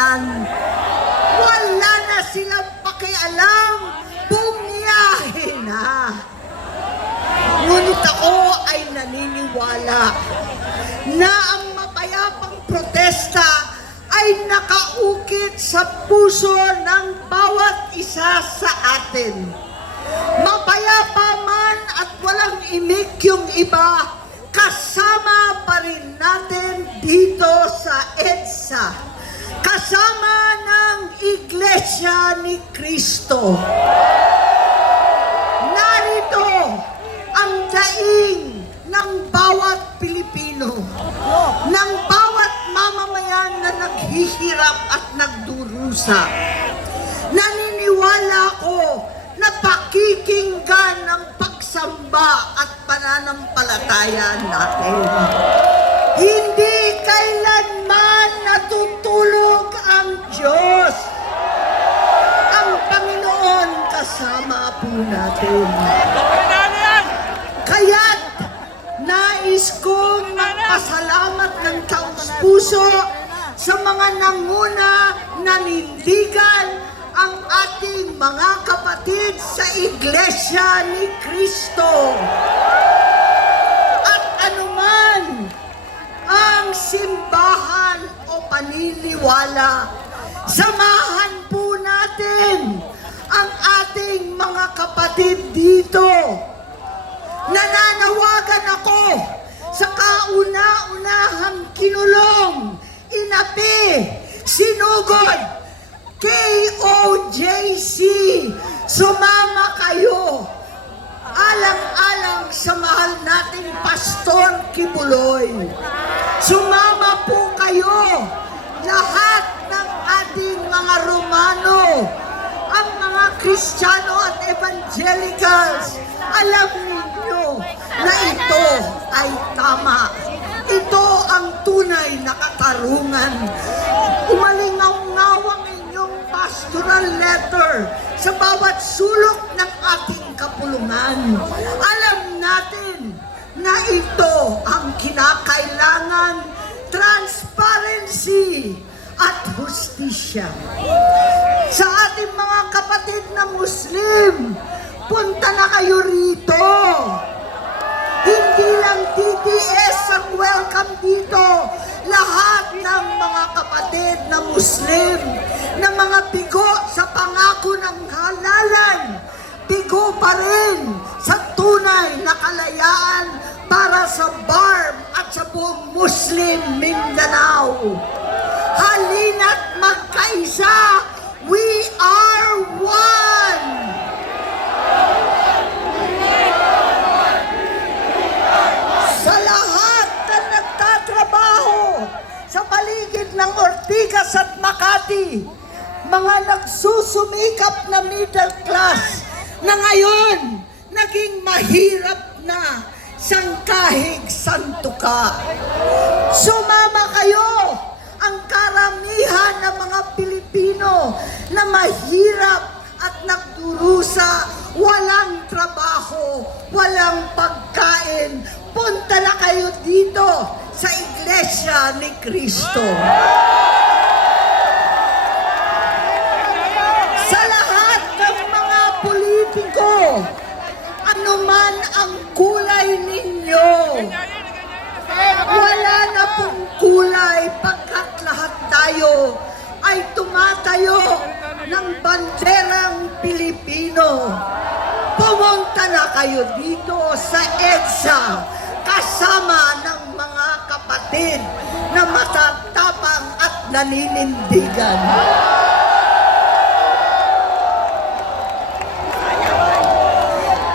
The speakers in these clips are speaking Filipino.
tahanan. Wala na silang pakialam, bumiyahe na. Ngunit ako ay naniniwala na ang mapayapang protesta ay nakaukit sa puso ng bawat isa sa atin. Mapayapa man at walang imik yung iba, kasama pa rin natin dito sa EDSA. Kasama ng Iglesia ni Cristo. Narito ang daing ng bawat Pilipino, ng bawat mamamayan na naghihirap at nagdurusa. Naniniwala ko na pakikinggan ng pagsamba at pananampalataya natin. Hindi kailanman natutulog ang Diyos. Ang Panginoon kasama po natin. Kaya't nais kong magpasalamat ng taos puso sa mga nanguna nanindigan ang ating mga kapatid sa Iglesia ni Cristo. At anuman ang simbahan o paniniwala, samahan po natin ang ating mga kapatid dito. Nananawagan ako sa kauna-unahang kinulong, inapi, sinugod, KOJC, sumama kayo. Alang-alang sa mahal nating Pastor Kibuloy. Sumama po kayo, lahat ng ating mga Romano, ang mga Kristiyano at Evangelicals. Alam ninyo na ito ay tama. Ito ang tunay na katarungan. Umalingaw-ngawang inyong pastoral letter sa bawat sulok ng ating kapulungan. Alam natin na ito ang kinakailangan, transparency at hustisya. Sa ating mga kapatid na Muslim, punta na kayo rito. Hindi lang DDS ang welcome dito. Lahat ng mga kapatid na Muslim, na mga bigo sa pangako ng halalan, bigo pa rin sa tunay na kalayaan para sa BARM at sa buong Muslim Mindanao. Halina't magkaisa, we are one! Sa lahat na nagtatrabaho sa paligid ng Ortigas at Makati, mga nagsusumikap na middle class na ngayon naging mahirap na sangkahig santuka. Sumama kayo, ang karamihan ng mga Pilipino na mahirap at nagdurusa, walang trabaho, walang pagkain. Punta na kayo dito sa Iglesia ni Cristo. Sa lahat ng mga politiko, anuman ang kulay ninyo, wala na pong kulay pagkat lahat tayo ay tumatayo ng banderang Pilipino. Pumunta na kayo dito sa EDSA kasama ng mga kapatid na matatapang at naninindigan.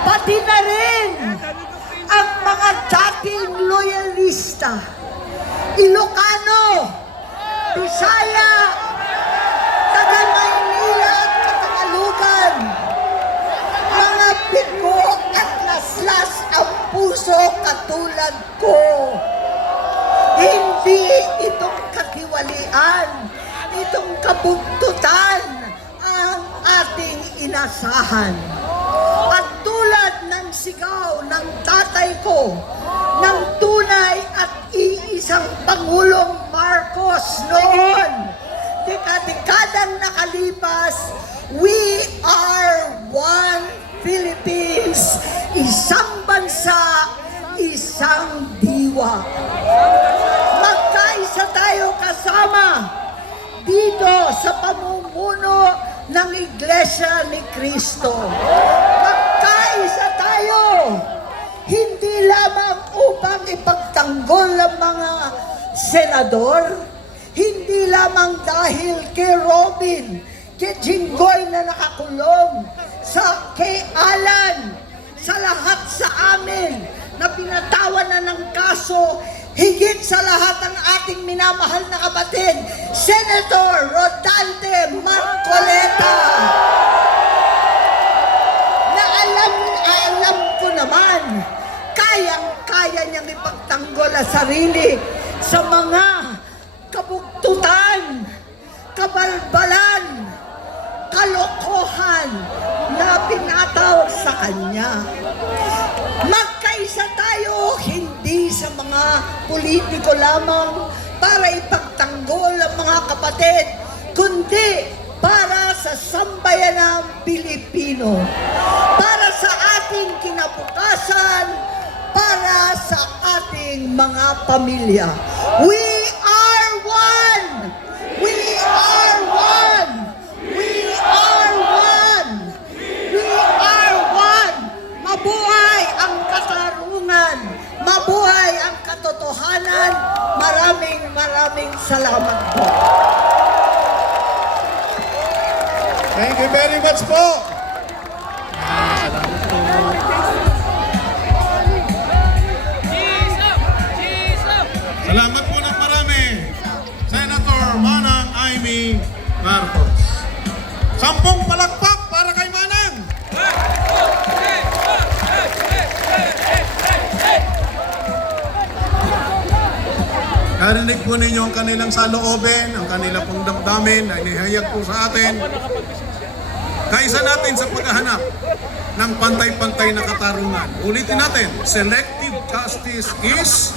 Pati na rin ang mga dating loyalista, Ilocano, Bisaya, taga Maynila at Katagalugan, mga bigo at laslas ang puso katulad ko. Hindi itong katiwalian, itong kabugtutan ang ating inasahan. At tulad ng sigaw ng tatay ko, ng tunay at iisang Pangulong Marcos noon, dekadang nakalipas, we are one Philippines, isang bansa, isang diwa. Magkaisa tayo kasama dito sa pamumuno ng Iglesia ni Cristo. Magkaisa tayo, hindi lamang upang ipagtanggol ang mga senador, hindi lamang dahil kay Robin, kay Jinggoy na nakakulong, kay Alan, sa lahat sa amin na pinatawan na ng kaso, higit sa lahat ang ating minamahal na kapatid, Senator Rodante Marcoleta, na alam ko naman, kayang-kaya niyang ipagtanggol ang sarili sa mga kabugtutan, kabalbalan, kalokohan na pinatawag sa kanya. Magkaisa tayo, hindi sa mga politiko lamang para ipagtanggol ang mga kapatid, kundi para sa sambayanang Pilipino, para sa ating kinabukasan, para sa ating mga pamilya. We are one! We are one! We are one! We are one! Mabuhay ang katarungan! Mabuhay ang katotohanan! Maraming salamat po. Thank you very much po. Salamat po ng marami, Senator Manang Amy Marcos. 10 palakpak para kay Manang. Karinig po ninyo ang kanilang saloobin, ang kanilang pong damdamin na inihayag po sa atin. Kaisa natin sa paghahanap ng pantay-pantay na katarungan. Ulitin natin, selective justice is